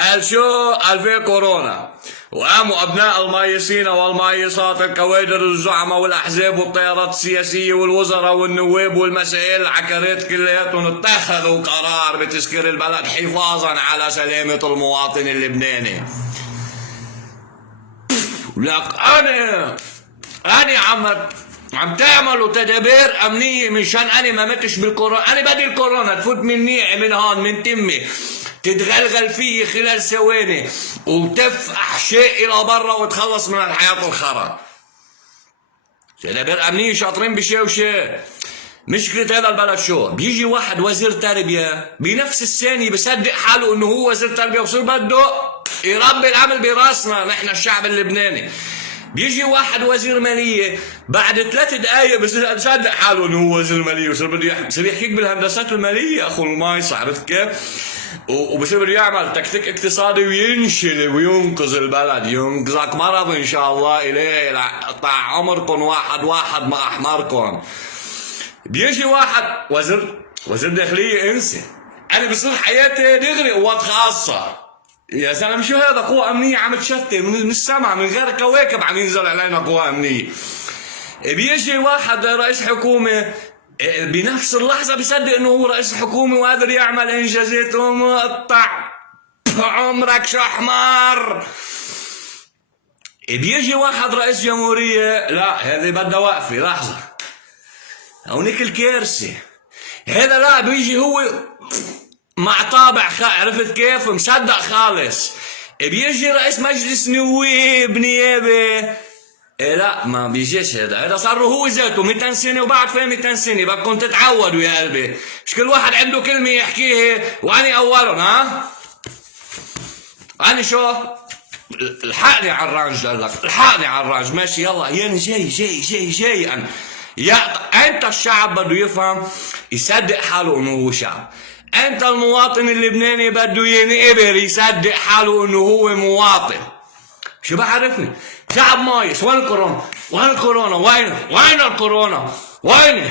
قال شو؟ قال في كورونا، وقاموا ابناء المايسين والمايصات الكوادر الزعماء والاحزاب والتيارات السياسيه والوزراء والنواب والمسائل العكرات كلياتهم اتخذوا قرار بتسكير البلد حفاظا على سلامه المواطن اللبناني. لك أنا عم تعملوا تدابير أمنية مشان أنا ما متش بالكورونا. أنا بدي الكورونا تفوت مني من هون من تمي تتغلغل فيه خلال ثواني وتفقح شيء إلى برا وتخلص من الحياة الخرا. تدابير أمنية شاطرين بشيء وشيء. مشكلة هذا البلد شو؟ بيجي واحد وزير تربية بنفس الثانية بصدق حاله إنه هو وزير تربية وصير بده يربي العمل براسنا نحن الشعب اللبناني. بيجي واحد وزير مالية بعد 3 دقايق بصير يصدق حاله انه هو وزير مالية وصير بده يحكيك بالهندسات المالية اخو المايص، عرفت كيف؟ وبصير بده يعمل تكتيك اقتصادي وينشل وينقذ البلد، ينقذك مرض ان شاء الله اليه يقطع عمركم واحد ما احمركم. بيجي واحد وزير داخلية انسى، انا بصير حياتي دغري قوات خاصة. يا زلمه شو هذا؟ قوة أمنية عم تشتي من السماء من غير كواكب عم ينزل علينا قوة أمنية. بيجي واحد رئيس حكومة بنفس اللحظة بيصدق إنه هو رئيس حكومة وقادر يعمل إنجازات ومقطع عمرك شو حمار. بيجي واحد رئيس جمهورية، لا هذه بدها وقفة لحظة، هونيك الكارثة. هذا لا بيجي هو مع طابع عرفت كيف؟ مصدق خالص. بيجي رئيس مجلس نيابة، لا ما بيجيش هذا صار له هو ذاته 200 سنة وبعد فيه 200 سنة بدكم تتعودوا يا قلبي. مش كل واحد عنده كلمة يحكيها وأنا أولهم. ها؟ أنا شو؟ الحقني على الرانج لك، الحقني على الرانج. ماشي يلا يعني جاي أنا. أنت الشعب بده يفهم يصدق حاله إنه هو شعب. أنت المواطن اللبناني بده ينقبر يصدق حاله إنه هو مواطن. شو بعرفني؟ شعب مايس. وين الكورونا؟ وين الكورونا؟ وين الكورونا؟ وين؟